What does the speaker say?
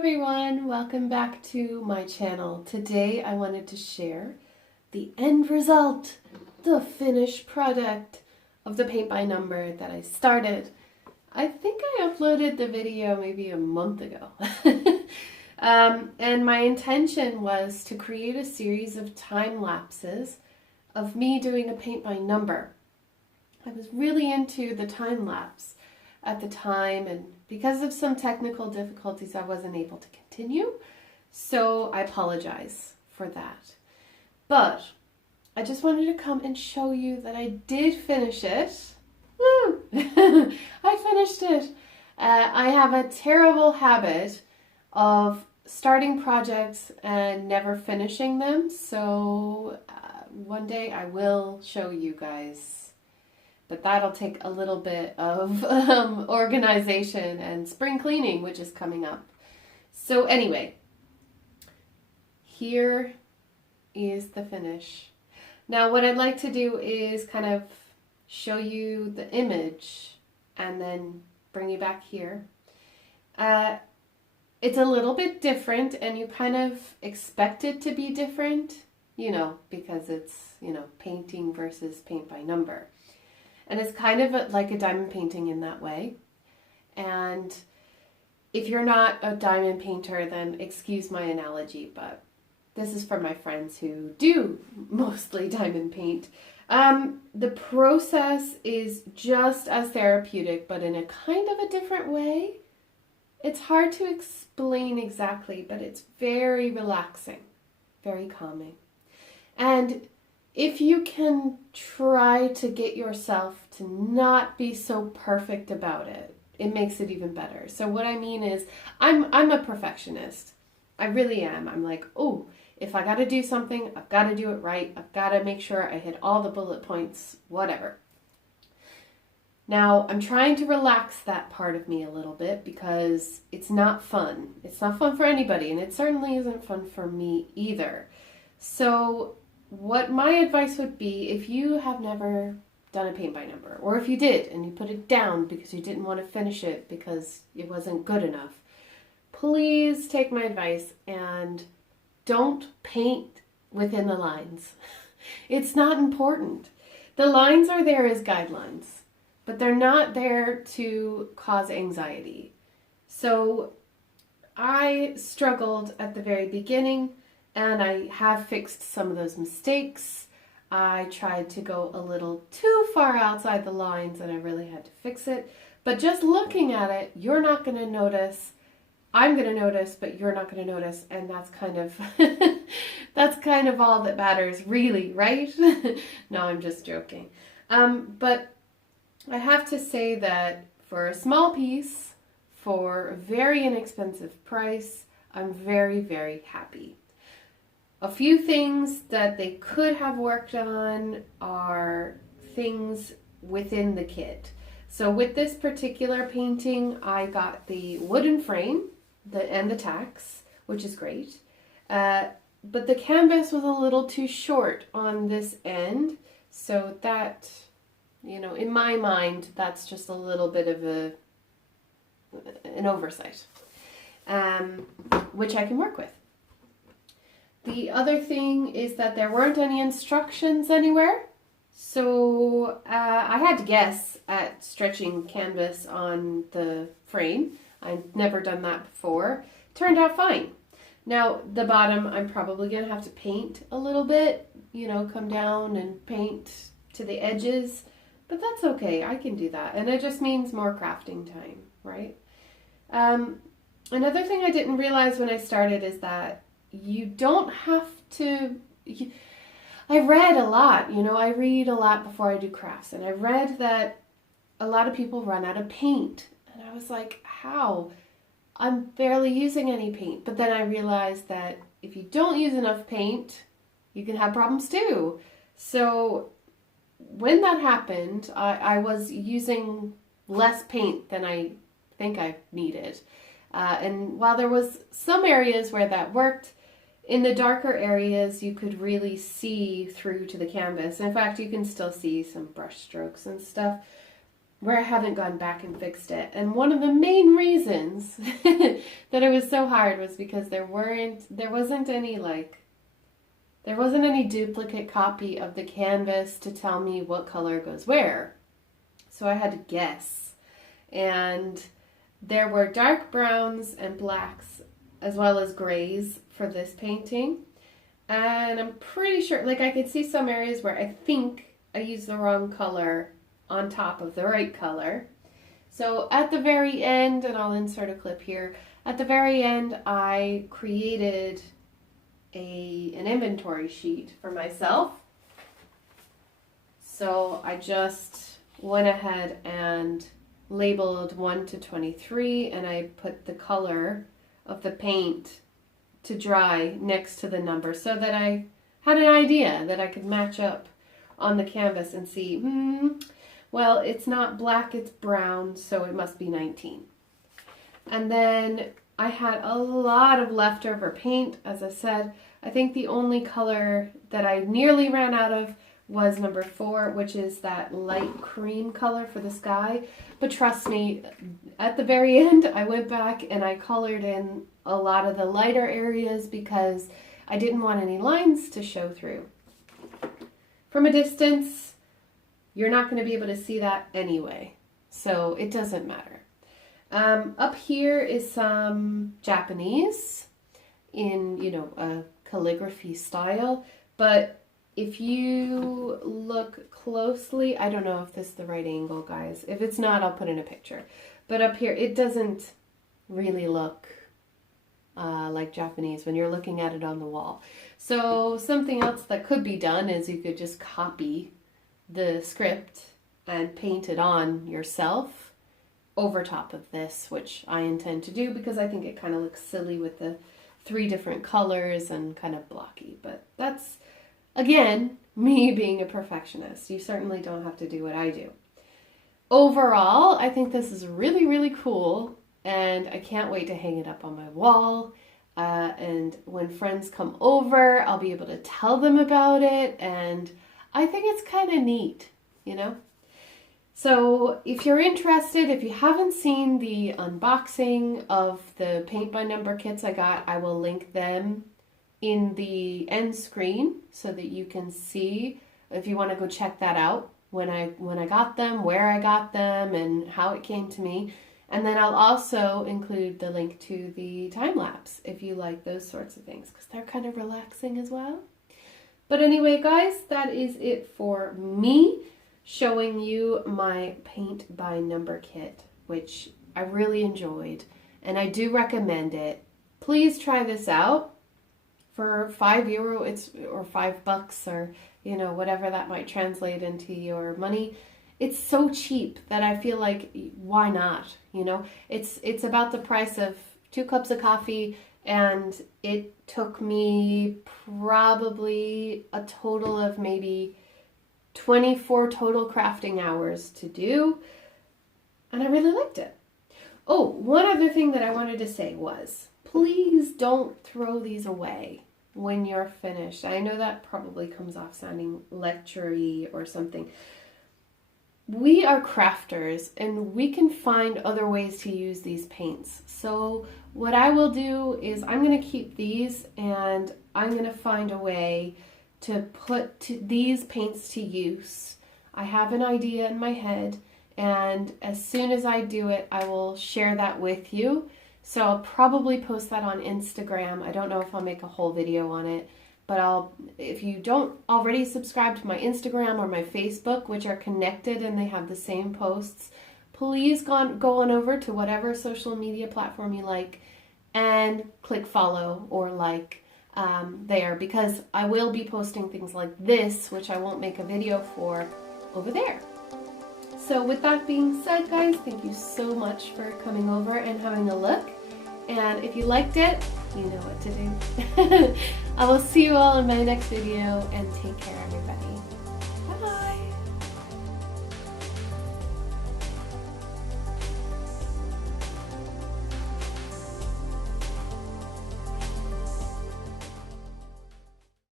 everyone, welcome back to my channel. Today I wanted to share the end result, the finished product of the paint by number that I started. I think I uploaded the video maybe a month ago. And my intention was to create a series of time lapses of me doing a paint by number. I was really into the time lapse at the time, and because of some technical difficulties I wasn't able to continue, so I apologize for that. But I just wanted to come and show you that I did finish it. Woo! I finished it. I have a terrible habit of starting projects and never finishing them, so one day I will show you guys. But that'll take a little bit of organization and spring cleaning, which is coming up. So anyway, here is the finish. Now what I'd like to do is kind of show you the image and then bring you back here. It's a little bit different, and you kind of expect it to be different, because it's, painting versus paint by number. And it's kind of like a diamond painting in that way. And if you're not a diamond painter, then excuse my analogy, but this is for my friends who do mostly diamond paint. The process is just as therapeutic, but in a kind of a different way. It's hard to explain exactly, but it's very relaxing, very calming. And if you can try to get yourself to not be so perfect about it, it makes it even better. So what I mean is, I'm a perfectionist. I really am. I'm like, oh, if I got to do something, I've got to do it right. I've got to make sure I hit all the bullet points, whatever. Now, I'm trying to relax that part of me a little bit because it's not fun. It's not fun for anybody, and it certainly isn't fun for me either. So what my advice would be, if you have never done a paint by number, or if you did and you put it down because you didn't want to finish it because it wasn't good enough, please take my advice and don't paint within the lines. It's not important. The lines are there as guidelines, but they're not there to cause anxiety. So I struggled at the very beginning, and I have fixed some of those mistakes. I tried to go a little too far outside the lines, and I really had to fix it. But just looking at it, you're not going to notice. I'm going to notice, but you're not going to notice, and that's kind of that's kind of all that matters, really, right? No, I'm just joking. But I have to say that for a small piece, for a very inexpensive price, I'm very, very happy. A few things that they could have worked on are things within the kit. So with this particular painting, I got the wooden frame and the tacks, which is great. But the canvas was a little too short on this end. So that, in my mind, that's just a little bit of an oversight, which I can work with. The other thing is that there weren't any instructions anywhere, so I had to guess at stretching canvas on the frame. I'd never done that before. Turned out fine. Now, the bottom, I'm probably going to have to paint a little bit, come down and paint to the edges, but that's okay. I can do that, and it just means more crafting time, right? Another thing I didn't realize when I started is that you don't have to, I read a lot, I read a lot before I do crafts, and I read that a lot of people run out of paint, and I was like, how? I'm barely using any paint. But then I realized that if you don't use enough paint, you can have problems too. So when that happened, I was using less paint than I think I needed. And while there was some areas where that worked, in the darker areas, you could really see through to the canvas. In fact, you can still see some brush strokes and stuff where I haven't gone back and fixed it. And one of the main reasons that that it was so hard was because there wasn't any duplicate copy of the canvas to tell me what color goes where. So I had to guess. And there were dark browns and blacks as well as grays for this painting. And I'm pretty sure, like I could see some areas where I think I used the wrong color on top of the right color. So at the very end, and I'll insert a clip here, at the very end I created an inventory sheet for myself. So I just went ahead and labeled 1 to 23, and I put the color of the paint to dry next to the number so that I had an idea that I could match up on the canvas and see, well, it's not black, it's brown, so it must be 19. And then I had a lot of leftover paint, as I said. I think the only color that I nearly ran out of was number 4, which is that light cream color for the sky. But trust me, at the very end, I went back and I colored in a lot of the lighter areas because I didn't want any lines to show through. From a distance, you're not going to be able to see that anyway, so it doesn't matter. Up here is some Japanese in, a calligraphy style, but if you look closely, I don't know if this is the right angle, guys. If it's not, I'll put in a picture. But up here, it doesn't really look like Japanese when you're looking at it on the wall. So something else that could be done is you could just copy the script and paint it on yourself over top of this, which I intend to do because I think it kind of looks silly with the 3 different colors and kind of blocky. But that's, again, me being a perfectionist. You certainly don't have to do what I do. Overall, I think this is really, really cool, and I can't wait to hang it up on my wall. And when friends come over, I'll be able to tell them about it, and I think it's kind of neat, So if you're interested, if you haven't seen the unboxing of the paint by number kits I got, I will link them in the end screen so that you can see if you want to go check that out when I got them, where I got them, and how it came to me. And then I'll also include the link to the time lapse if you like those sorts of things, because they're kind of relaxing as well. But anyway, guys, that is it for me showing you my paint by number kit, which I really enjoyed, and I do recommend it. Please try this out. For €5, or $5, or whatever that might translate into your money. It's so cheap that I feel like, why not? It's about the price of 2 cups of coffee, and it took me probably a total of maybe 24 total crafting hours to do, and I really liked it. Oh, one other thing that I wanted to say was, please don't throw these away when you're finished. I know that probably comes off sounding lecture-y or something. We are crafters, and we can find other ways to use these paints. So what I will do is I'm going to keep these, and I'm going to find a way to put these paints to use. I have an idea in my head, and as soon as I do it, I will share that with you. So I'll probably post that on Instagram. I don't know if I'll make a whole video on it, but if you don't already subscribe to my Instagram or my Facebook, which are connected and they have the same posts, please go on over to whatever social media platform you like and click follow or like there, because I will be posting things like this, which I won't make a video for, over there. So with that being said, guys, thank you so much for coming over and having a look. And if you liked it, you know what to do. I will see you all in my next video, and take care, everybody.